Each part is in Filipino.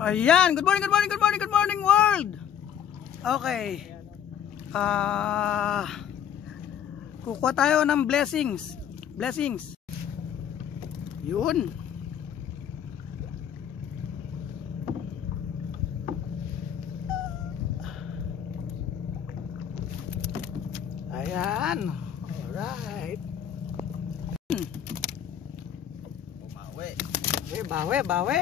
Ayan, good morning, good morning, good morning, good morning world. Okay. Kukuha tayo ng blessings. Blessings. Yun. Ayan. Alright. Bumawi. Bawi, bawi.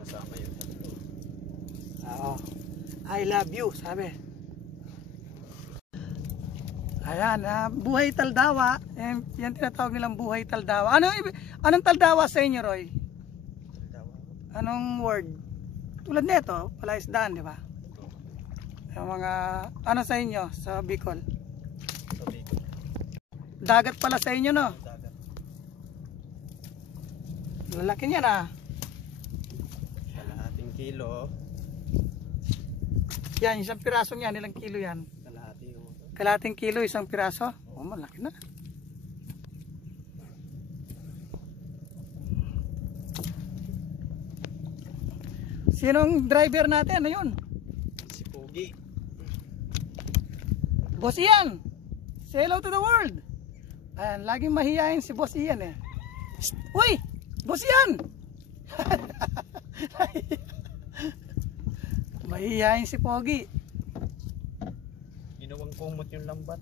Masama yun. I love you, sabi. Ayan, buhay taldawa. Yan tinatawag nilang buhay taldawa. Anong taldawa sa inyo, Roy? Anong word? Tulad nito, palaisdaan, di ba? Yung mga, ano sa inyo, sa Bicol? Sa Bicol. Dagat pala sa inyo, no? Dagat. Lalaki niyan, ah. Kalahating kilo. Yan, isang pirasong yan, ilang kilo yan? Kalahati yung Kalahating kilo, isang piraso? Oh, malaki na. Sinong driver natin? Ano yun? si Pogi. Boss Ian! Say hello to the world! Ayan, laging mahihayin si Boss Ian eh. Shh! Uy! Boss Ian! Mahihayin si Pogi. Ginawang kumot yung lambat.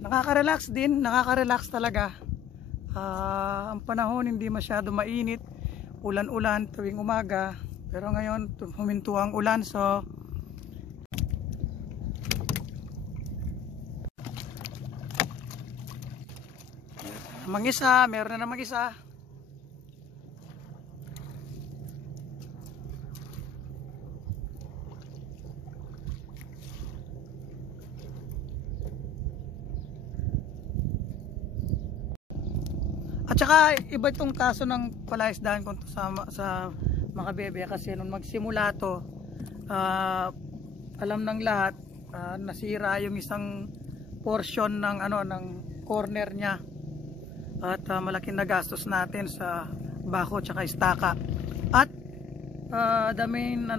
Nakaka-relax din, nakaka-relax talaga. Ang panahon hindi masyado mainit, ulan-ulan tuwing umaga, pero ngayon huminto ang ulan, so mangisa, meron na namang isa. At saka iba itong kaso ng palaisdaan ko sa mga bebe, kasi nung magsimula to, alam ng lahat, nasira yung isang portion ng ng corner niya, at malaking nagastos natin sa bako tsaka istaka, at the main na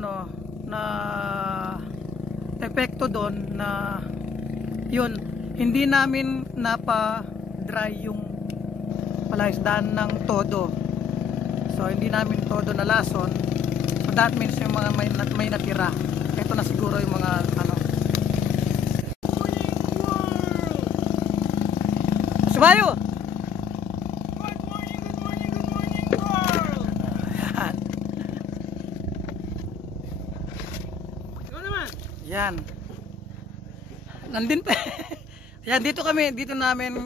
epekto doon na yun, hindi namin napa dry yung palaisdaan ng todo, so hindi namin todo nalason, so that means yung mga may natira, ito na siguro yung mga Subayo! Good morning, good morning, good morning world! Yan. Ikaw naman? Yan. Nandun pa. Yan, dito namin,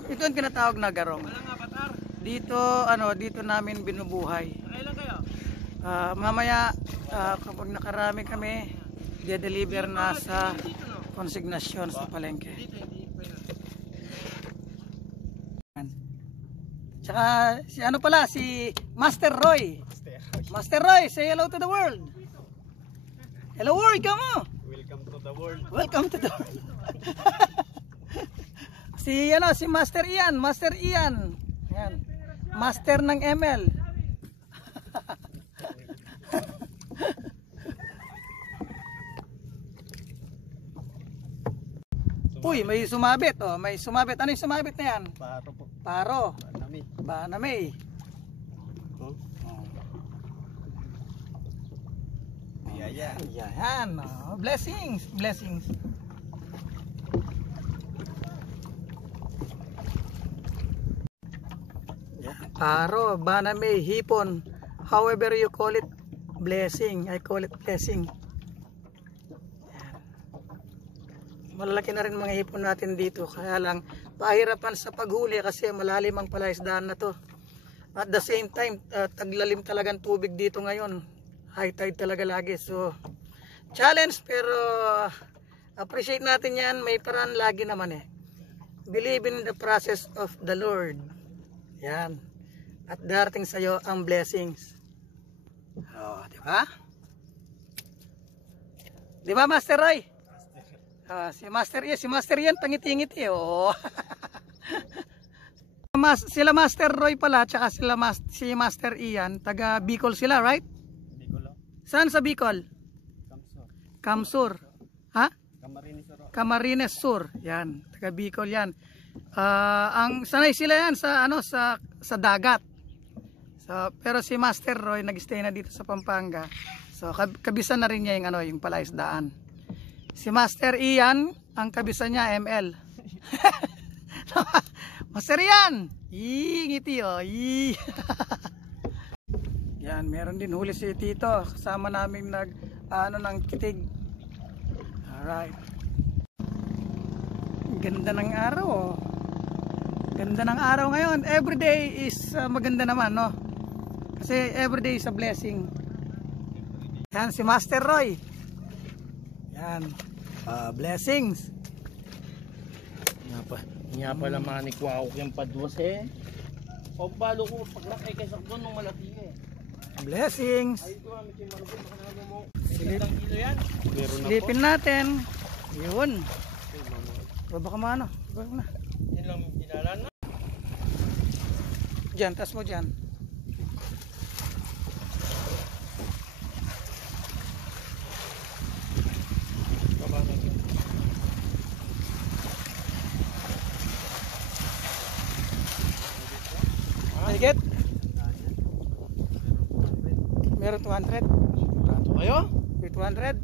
ito ang tinatawag na garong. Walang avatar. Dito namin binubuhay. Kailan kayo? Mamaya, kapag nakarami kami, de-deliver na sa konsignasyon sa palengke. Dito, hindi pa yun. Tsaka si Master Roy. Master Roy, say hello to the world. Hello world, come on. Welcome to the world. Welcome to the world. si Master Ian, Yan. Master ng ML. Uy, may sumabit, oh, may sumabit. Ano yung sumabit na yan? Paro po. Paro. Banami. Banami. Oh. Biyaya. Yan. Oh, blessings. Paro, banami, hipon. However you call it, blessing. I call it blessing. Malalaki na rin mga hipon natin dito, kaya lang pahirapan sa paghuli kasi malalim ang palaisdaan na to. At the same time, taglalim talagang tubig dito ngayon, high tide talaga lagi, so challenge, pero appreciate natin yan. May paraan lagi naman eh. Believe in the process of the Lord. Yan, at darating sa iyo ang blessings. Oh, di ba? Di ba, Master Roy? Si Master Ian, tangiti-ngiti. Oh. Sila Master Roy pala, tsaka si Master Ian, taga Bicol sila, right? Bicol. Saan sa Bicol? Kamsur. Ha? Camarines Sur. Yan, taga Bicol yan. Ang sanay sila yan sa sa dagat. So, pero si Master Roy nag-stay na dito sa Pampanga. So kabisan na rin niya yung palaisdaan. Si Master Ian, ang kabisan niya ML. Master Ian! Ngiti oh. Yan, meron din huli si Tito. Kasama namin ng kitig. Alright. Ganda ng araw oh. Ganda ng araw ngayon. Everyday is maganda naman, no? Kasi everyday is a blessing. Yan si Master Roy. Yan. Blessings. Nga pala manikwaok yung padwas eh. Pagbalo ko paglaki kay sakdon nung malaki eh. Blessings. Ay ito kami kay Margot makanalo mo. Silip. Ilang kilo yan? Meron na po. Silipin natin. Yun. Baka maano. Baka na. Yan lang dinalan na. Diyan, tas mo diyan. Baba natin. Higit? Meron 200. Rato kayo? May 200.